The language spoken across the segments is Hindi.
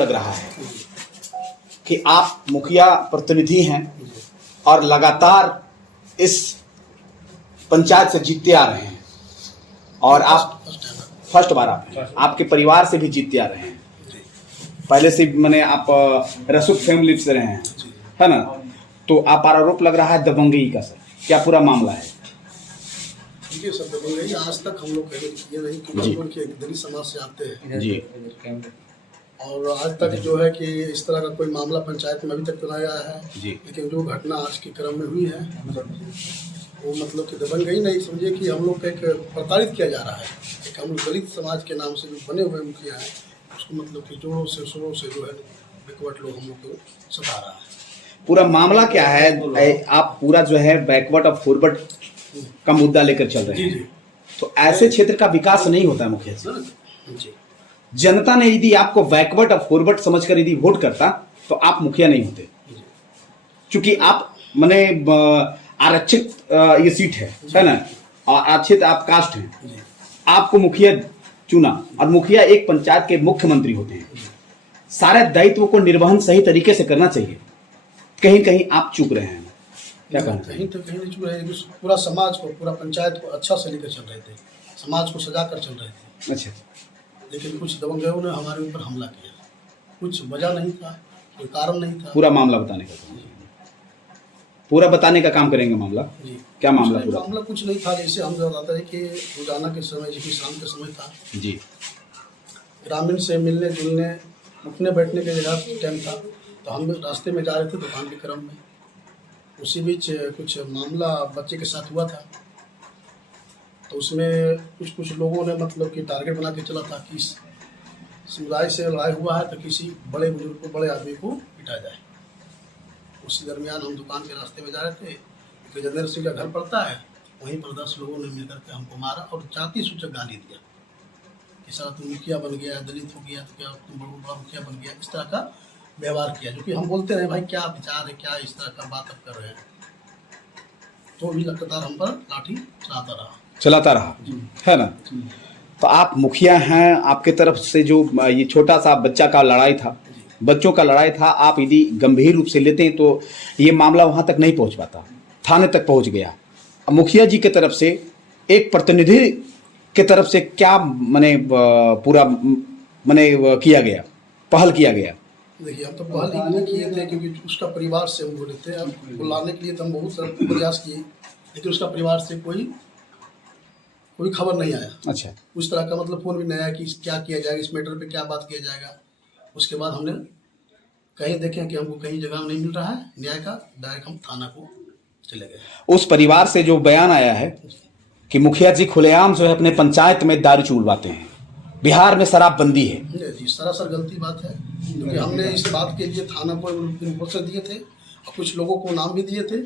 लग रहा है कि आप मुखिया प्रतिनिधि हैं और लगातार इस पंचायत से जीतते आ रहे हैं और आप फर्स्ट बार आपके परिवार से भी जीतते आ रहे हैं। पहले से मैंने आप रसूख फैमिली से रहे हैं, है ना? तो आप आरोप लग रहा है दबंगई का। सर, क्या पूरा मामला है? देखिए सर, दबंगई आज तक हम लोग कहीं किए नहीं, क्योंकि उनके एक दलित समाज से आते हैं जी। और आज तक जो है कि इस तरह का कोई मामला पंचायत में अभी तक तो नहीं आया है जी। लेकिन जो घटना आज के क्रम में हुई है वो मतलब कि दबंगई नहीं समझिए कि हम लोग को एक प्रताड़ित किया जा रहा है। एक हम लोग दलित समाज के नाम से जो बने हुए मुखिया हैं उसको मतलब कि जोड़ों से शुरू से जो है बैकवर्ड लोग हम लोग को सता रहा है। पूरा मामला क्या है? आप पूरा जो है बैकवर्ड और फॉरवर्ड का मुद्दा लेकर चल रहे हैं। तो ऐसे क्षेत्र का विकास नहीं होता है मुखिया जी। जनता ने यदि आपको बैकवर्ड और फॉरवर्ड समझकर यदि वोट करता तो आप मुखिया नहीं होते, क्योंकि आप माने आरक्षित ये सीट है ना, और आरक्षित आप कास्ट हैं, आपको मुखिया चुना और मुखिया एक पंचायत के मुख्यमंत्री होते हैं। सारे दायित्व को निर्वहन सही तरीके से करना चाहिए। कहीं कहीं आप चूक रहे हैं। क्या कहना? कहीं तो कहीं नहीं चूक रहे हैं। पूरा समाज को, पूरा पंचायत को अच्छा से लेकर चल रहे थे, समाज को सजा कर चल रहे थे। अच्छा, लेकिन कुछ दबंगों ने हमारे ऊपर हमला किया। कुछ वजह नहीं था, कोई कारण नहीं था। पूरा मामला बताने का पूरा बताने का काम करेंगे। मामला जी। क्या मामला? पूरा मामला कुछ नहीं था। जैसे हम बताते हैं कि रोजाना के समय, जैसे शाम के समय था जी, ग्रामीण से मिलने जुलने, उठने बैठने की जगह टाइम था, तो हम रास्ते में जा रहे थे दुकान के क्रम में। उसी बीच कुछ मामला बच्चे के साथ हुआ था, तो उसमें कुछ लोगों ने मतलब कि टारगेट बना के चला था कि समुदाय से लड़ाई हुआ है तो किसी बड़े बुजुर्ग को, बड़े आदमी को पिटा जाए। उसी दरमियान हम दुकान के रास्ते में जा रहे थे, गजेंद्र सिंह का घर पड़ता है, वहीं पर 10 लोगों ने मिलकर के हमको मारा और जाति सूचक गाली दिया कि साला तुम मुखिया बन गया, दलित हो गया तो क्या तुम बड़ा मुखिया बन गया। इस तरह का व्यवहार किया, जो कि हम बोलते रहे भाई क्या विचार है, क्या इस तरह का बात आप कर रहे हैं। तो भी लगातार हम पर लाठी चलाता रहा, है ना? तो आप मुखिया हैं, आपके तरफ से जो ये छोटा सा बच्चा का लड़ाई था, बच्चों का लड़ाई था, आप यदि गंभीर रूप से लेते हैं तो ये मामला वहां तक नहीं पहुंच पाता, थाने तक पहुंच गया। मुखिया जी के तरफ से, एक प्रतिनिधि के तरफ से क्या माने पूरा माने किया गया, पहल किया गया? देखिए, हम तो पहल ही किए थे क्योंकि उसका परिवार से हम बोले थे। अब बुलाने के लिए तो हम बहुत सारे प्रयास किए, लेकिन उसका परिवार से कोई खबर नहीं आया। अच्छा, उस तरह का मतलब फोन भी नहीं आया कि क्या किया जाएगा, इस मैटर पे क्या बात किया जाएगा। उसके बाद हमने कहीं देखे कि हमको कहीं जगह नहीं मिल रहा है न्याय का, डायरेक्ट हम थाना को चले गए। उस परिवार से जो बयान आया है कि मुखिया जी खुलेआम जो है अपने पंचायत में दारू चूलवाते हैं, बिहार में शराबबंदी है। जी, सरासर गलती बात है, क्योंकि हमने इस बात के लिए थाना को रिपोर्ट दिए थे और कुछ लोगों को नाम भी दिए थे,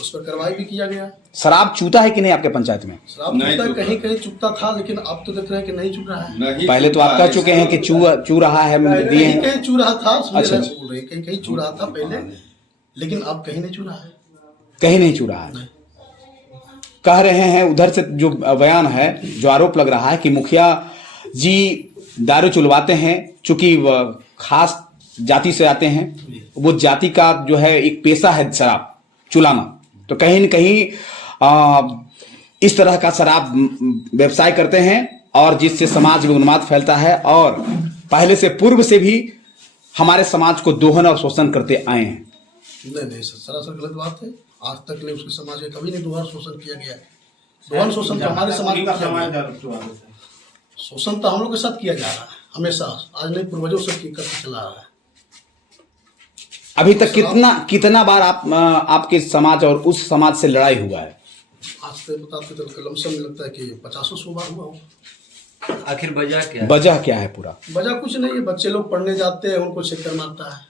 उस पर कार्रवाई भी किया गया। शराब चूता है कि नहीं आपके पंचायत में? शराब कहीं कहीं चुकता था, लेकिन अब तो देख रहे हैं कि नहीं चुक रहा है। पहले तो आप कह चुके हैं कि चू रहा है, दिए हैं। कहीं चू रहा था, अच्छा, बोल रहे कहीं कहीं चू रहा था पहले, लेकिन अब कहीं नहीं चू रहा है। कहीं नहीं चू रहा है, कह रहे हैं। उधर से जो बयान है, जो आरोप लग रहा है कि मुखिया जी दारू चुलवाते हैं, चूंकि खास जाति से आते हैं, वो जाति का जो है एक पेशा है शराब चुलाना, तो कहीं न कहीं इस तरह का शराब व्यवसाय करते हैं और जिससे समाज में उन्माद फैलता है और पहले से पूर्व से भी हमारे समाज को दोहन और शोषण करते आए हैं। नहीं, सरासर गलत बात है। आज तक ने उसके समाज में कभी नहीं दोहन शोषण किया गया। दोहन शोषण तो हमारे समाज में, शोषण तो हम लोग के साथ किया जा रहा है हमेशा, आज नहीं पूर्वजों से करके चला रहा है। अभी तक कितना बार आपके समाज और उस समाज से लड़ाई हुआ है? आज से बताते तो लमसम में लगता है कि 50-100 बार हुआ हो। आखिर वजह क्या है? वजह क्या है? पूरा वजह कुछ नहीं है, बच्चे लोग पढ़ने जाते हैं, उनको चक्कर मारता है।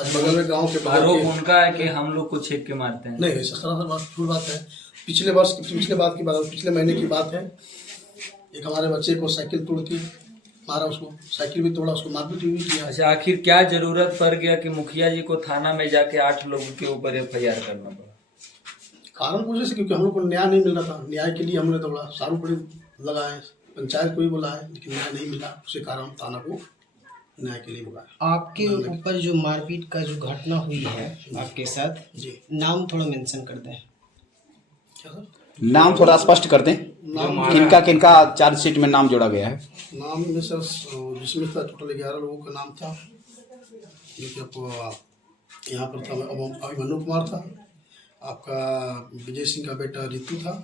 आज बगल में गांव के आरोप उनका है कि हम लोग को छेक के मारते हैं। नहीं, ऐसा सरासर बात झूठ बात है। पिछले महीने की बात है, एक हमारे बच्चे को साइकिल तोड़ के मारा, उसको साइकिल भी तोड़ा, उसको मारपीट भी किया। अच्छा, आखिर क्या जरूरत पड़ गया कि मुखिया जी को थाना में जाके 8 लोगों के ऊपर FIR करना पड़ा? कारण पूछे से क्योंकि हम लोग को न्याय नहीं मिल रहा था। न्याय के लिए हमने दौड़ा, सारू पड़ी लगा है, पंचायत को भी बोला है, लेकिन न्याय नहीं मिला। उसी कारण थाना को न्याय के लिए बुलाया। आपके ऊपर जो मारपीट का जो घटना हुई है आपके साथ, जी नाम थोड़ा मेंशन कर दें। क्या सर? नाम थोड़ा स्पष्ट कर दें, नाम किनका किनका चार्जशीट में नाम जोड़ा गया है। नाम में सर जिसमें था टोटल 11 लोगों का नाम था। जो कि आपको यहाँ पर था अभिमन्यु कुमार था, आपका विजय सिंह का बेटा रितु था,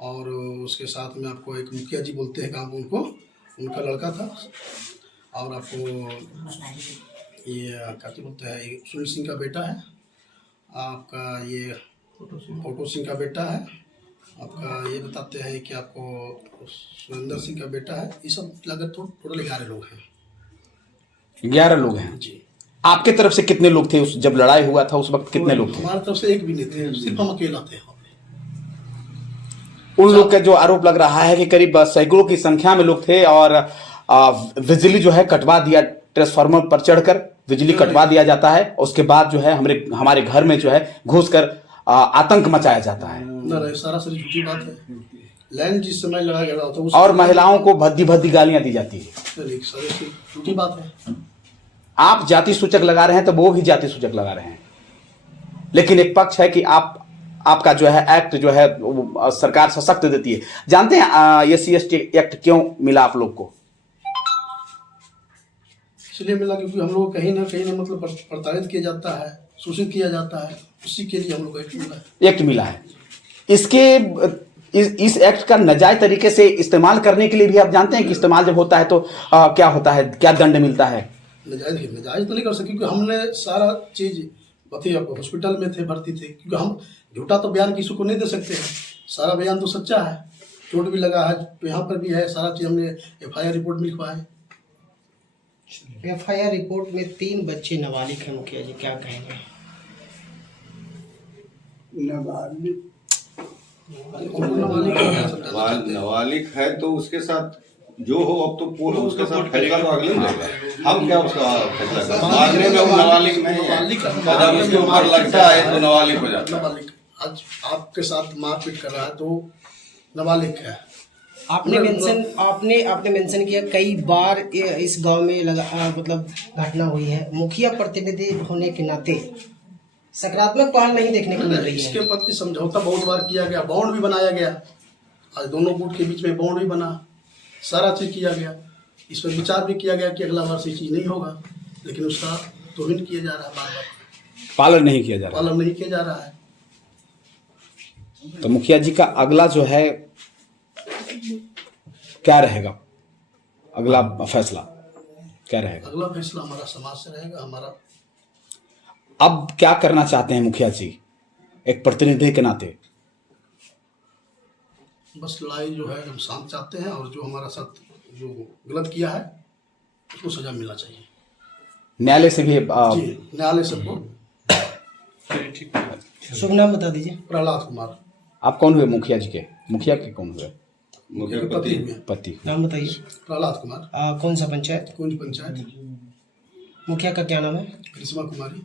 और उसके साथ में आपको एक मुखिया जी बोलते हैं काम उनको, उनका लड़का था, और आपको ये क्या बोलते हैं ये सुनील सिंह का बेटा है, आपका ये फोटो सिंह का बेटा है, आपका ये बताते हैं कि आपको सुरेंद्र सिंह का बेटा है। ये सब लगभग टोटल 11 लोग हैं। 11 लोग हैं। जी आपके तरफ से कितने लोग थे उस जब लड़ाई हुआ था उस वक्त, कितने लोग थे? हमारी तरफ से एक भी नहीं थे, सिर्फ हम अकेला थे। उन लोग का जो आरोप लग रहा है कि करीब सैकड़ों की संख्या में लोग थे और बिजली जो है कटवा दिया, ट्रांसफार्मर पर चढ़कर बिजली कटवा दिया जाता है, उसके बाद जो है हमारे घर में जो है घुसकर आतंक मचाया जाता है न सारा सर झूठी बात है। लैंड जिस समय लड़ाया गया था उस और महिलाओं को भद्दी भद्दी गालियां दी जाती है। सारी झूठी बात है। आप जाति सूचक लगा रहे हैं तो वो भी जाति सूचक लगा रहे हैं, लेकिन एक पक्ष है कि आपका जो है एक्ट जो है सरकार सशक्त देती है। जानते हैं ये SC/ST एक्ट क्यों मिला आप लोग को? इसलिए मिला क्योंकि हम लोग कहीं ना मतलब प्रताड़ित किया जाता है, शोषित किया जाता है, उसी के लिए हम लोग को एक्ट मिला है। इस एक्ट का नाजायज तरीके से इस्तेमाल करने के लिए भी आप जानते हैं कि इस्तेमाल जब होता है तो क्या होता है, क्या दंड मिलता है? नजायज तो नहीं कर सकते क्योंकि हमने सारा चीज हॉस्पिटल में थे, भर्ती थे, क्योंकि हम झूठा तो बयान किसी को नहीं दे सकते हैं। सारा बयान तो सच्चा है, चोट भी लगा है तो यहाँ पर भी है, सारा चीज हमने FIR रिपोर्ट में लिखवा है। FIR रिपोर्ट में 3 बच्चे नाबालिग हैं, मुखिया जी क्या कहेंगे? नाबालिग है तो उसके साथ जो हो, अब तो पूरा उसके साथ फैसला तो अगले लेगा, हम क्या उसका फैसला करें? मारने में वो नाबालिग नहीं है, जब उसके ऊपर लगता है तो नाबालिग हो जाता है। नाबालिग आज आपके साथ मारपीट कर रहा है तो नाबालिग है। आपने मेंशन किया कई बार इस गांव में मतलब घटना हुई है। मुखिया प्रतिनिधि होने के नाते सकारात्मक पहल नहीं देखने को मिल रही है। इसके प्रति समझौता बहुत बार किया गया, बॉन्ड भी बनाया गया, आज दोनों गुट के बीच में बॉन्ड भी बना, सारा चीज किया गया। इस पर विचार भी किया गया कि अगला वर्ष ये चीज नहीं होगा, लेकिन उसका तोहिन किया जा रहा है, बार बार पालन नहीं किया जा रहा। पालन नहीं किया जा रहा है। तो मुखिया जी का अगला जो है क्या रहेगा, अगला फैसला क्या रहेगा? अगला फैसला हमारा समाज से रहेगा। हमारा अब क्या करना चाहते हैं मुखिया जी एक प्रतिनिधि के नाते? बस लड़ाई जो है हम शांत चाहते हैं, और जो हमारा साथ जो गलत किया है उसको सजा मिलना चाहिए। न्यायालय से भी जी, न्यायालय सबको। शुभ नाम बता दीजिए। प्रहलाद कुमार। आप कौन हुए मुखिया जी के? मुखिया के कौन हुए? मुखिया पति पति हुए पति। नाम बताइए। प्रहलाद कुमार। कौन सा पंचायत? कुंज पंचायत। मुखिया का क्या नाम है? करिश्मा कुमारी।